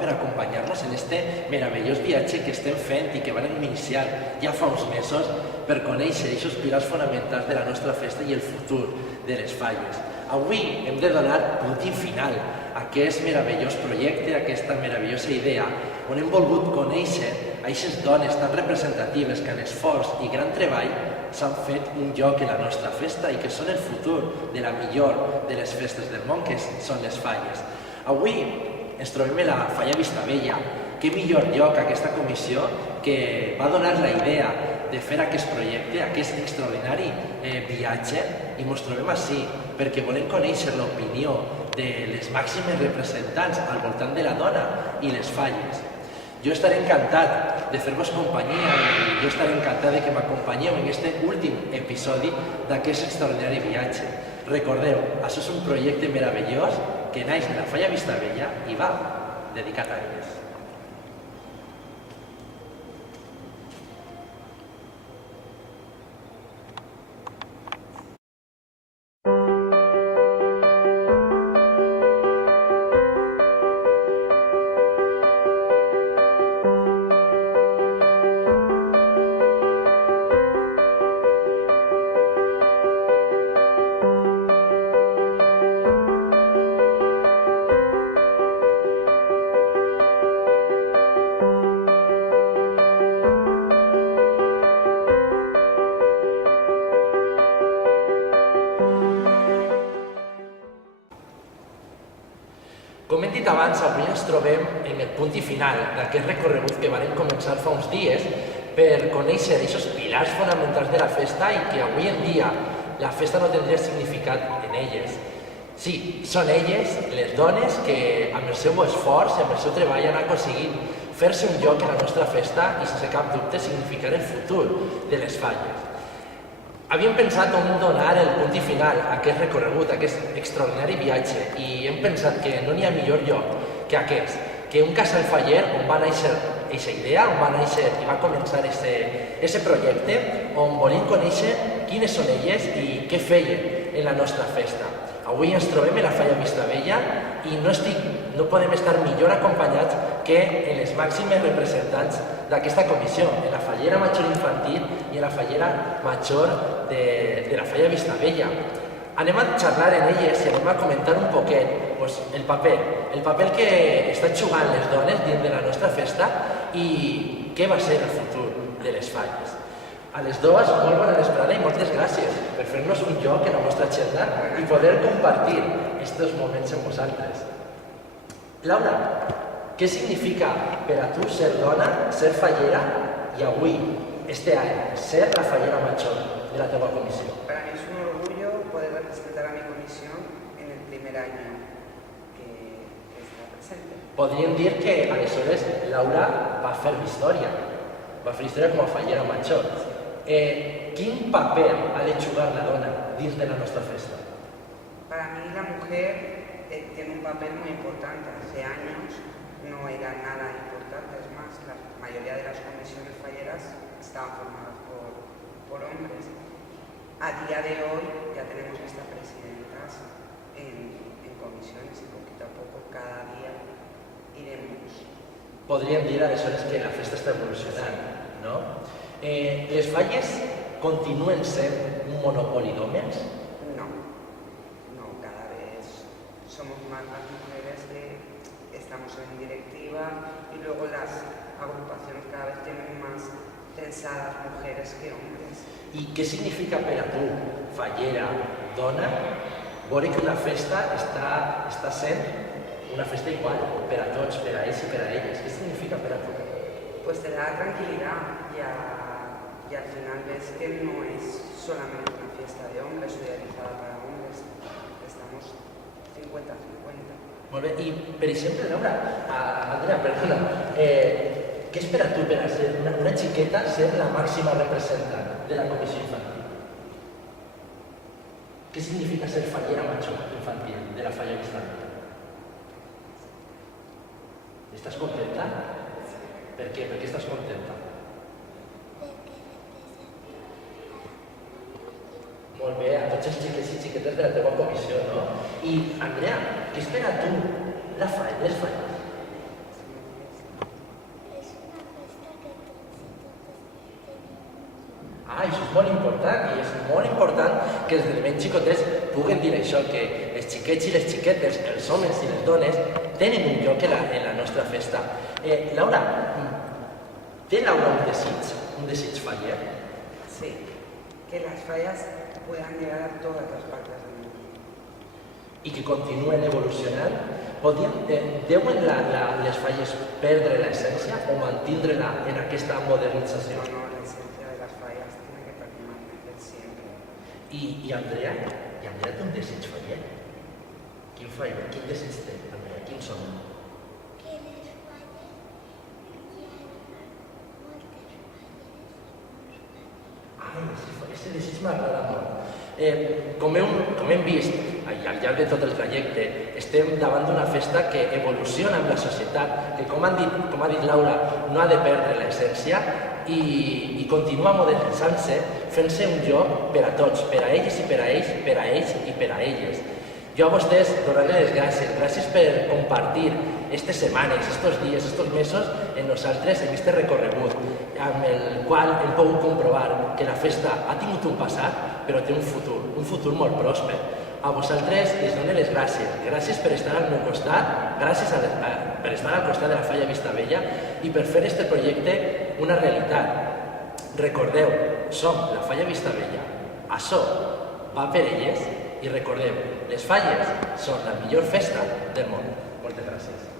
per acompanyar-nos en este meravellós viatge que estem fent i que vam iniciar ja fa uns mesos per conèixer aquests pilars fonamentals de la nostra festa i el futur de les Falles. Avui hem de donar punt i final a aquest meravellós projecte, a aquesta meravellosa idea, on hem volgut conèixer aquestes dones tan representatives que amb esforç i gran treball s'han fet un lloc en la nostra festa i que són el futur de la millor de les festes del món, que són les Falles. Avui ens trobem a la Falla Vistabella. Què millor lloc aquesta comissió que va donar la idea de fer aquest projecte, aquest extraordinari viatge, i ens trobem així perquè volem conèixer l'opinió de les màximes representants al voltant de la dona i les Falles. Jo estaré encantat de fer-vos companyia i jo estaré encantat de que m'acompanyeu en aquest últim episodi d'aquest extraordinari viatge. Recordeu, això és un projecte meravellós que naix de la Falla Vistabella i va dedicat a elles. Com hem dit abans, avui ens trobem en el punt i final d'aquest recorregut que vam començar fa uns dies per conèixer aquests pilars fonamentals de la festa i que avui en dia la festa no tindria significat en elles. Sí, són elles, les dones, que amb el seu esforç i amb el seu treball han aconseguit fer-se un lloc en la nostra festa i sense cap dubte significar el futur de les Falles. Havíem pensat on donar el punt i final a aquest recorregut, a aquest extraordinari viatge, i hem pensat que no n'hi ha millor lloc que aquest, que un casal faller on va néixer aquesta idea, on va néixer i va començar aquest projecte, on volíem conèixer quines són elles i què feien en la nostra festa. Avui ens trobem a la Falla Vistabella i no podem estar millor acompanyats que en les màximes representants d'aquesta comissió, en la fallera major infantil i en la fallera major de la Falla Vistabella. Anem a xerrar en elles i anem a comentar un poquet el paper que estan jugant les dones dins de la nostra festa i què va ser el futur de les Falles. A les dues, molt bona vesprada i moltes gràcies per fer-nos un lloc en la nostra agenda i poder compartir aquests moments amb vosaltres. Laura, què significa per a tu ser dona, ser fallera i avui, este any, ser la fallera major de la teva comissió? Para mí es un orgullo poder representar a mi comisión en el primer año que está presente. Podríem dir que aleshores Laura va fer història com a fallera major. ¿Quin paper ha de jugar la dona dins de la nostra festa? Para mí la mujer tiene un papel muy importante. Hace años no era nada importante, es más, la mayoría de las comisiones falleras estaban formadas por hombres. A día de hoy ya tenemos hasta presidentas en comisiones y poquito a poco cada día iremos. Podríem dir aleshores que la festa està evolucionant, no? Les Falles continuen sent un monopoli d'homes? No, cada vez somos más las mujeres que estamos en directiva y luego las agrupaciones cada vez tienen más pensadas mujeres que hombres. I què significa per a tu, fallera, dona, veure que una festa està sent una festa igual per a tots, per a ells i per a elles? Què significa per a tu? Pues te da tranquilidad y al final ves que no es solamente una fiesta de hombres o realizada para hombres, estamos 50-50. Molt bé, i per exemple, Laura, Andrea, perdona, què és per a tu per a ser una xiqueta ser la màxima representant de la comissió infantil? Què significa ser fallera major infantil de la Falla Vistabella? Estàs contenta? Per què? Per què estàs contenta? Molt bé, a tots els xiquets i xiquetes de la teva comissió, no? I, Andrea, què és per a tu les Falles? esdeveniments xicotets puguen dir això, que els xiquets i les xiquetes, els homes i les dones, tenen un lloc en la nostra festa. Laura, té Laura un desig faller? Sí, que las fallas puedan llegar a todas las partes del mundo. I que continuen evolucionant? Deuen les falles perdre l'essència o mantindre-la en aquesta modernització? No, la esencia de las fallas tiene que permanecer siempre. I Andrea? I Andrea té un desig faller? Quin desig té, Andrea? Quin són? Que les falles hi ha moltes falles. Aquest desig m'agrada molt. Com hem vist al llarg de tot el trajecte, estem davant d'una festa que evoluciona amb la societat, que com ha dit Laura, no ha de perdre l'essència i continua modernitzant-se, fent-se un lloc per a tots, per a elles i per a ells, per a ells i per a elles. Jo a vostès donar-les les gràcies per compartir aquestes setmanes, aquests dies, aquests mesos en nosaltres, en aquest recorregut, amb el qual hem pogut comprovar que la festa ha tingut un passat, però té un futur molt pròsper. A vosaltres us dono les gràcies. Gràcies per estar al meu costat, gràcies per estar al costat de la Falla Vistabella i per fer aquest projecte una realitat. Recordeu, som la Falla Vistabella. Això va per elles i recordeu, les falles són la millor festa del món. Moltes gràcies.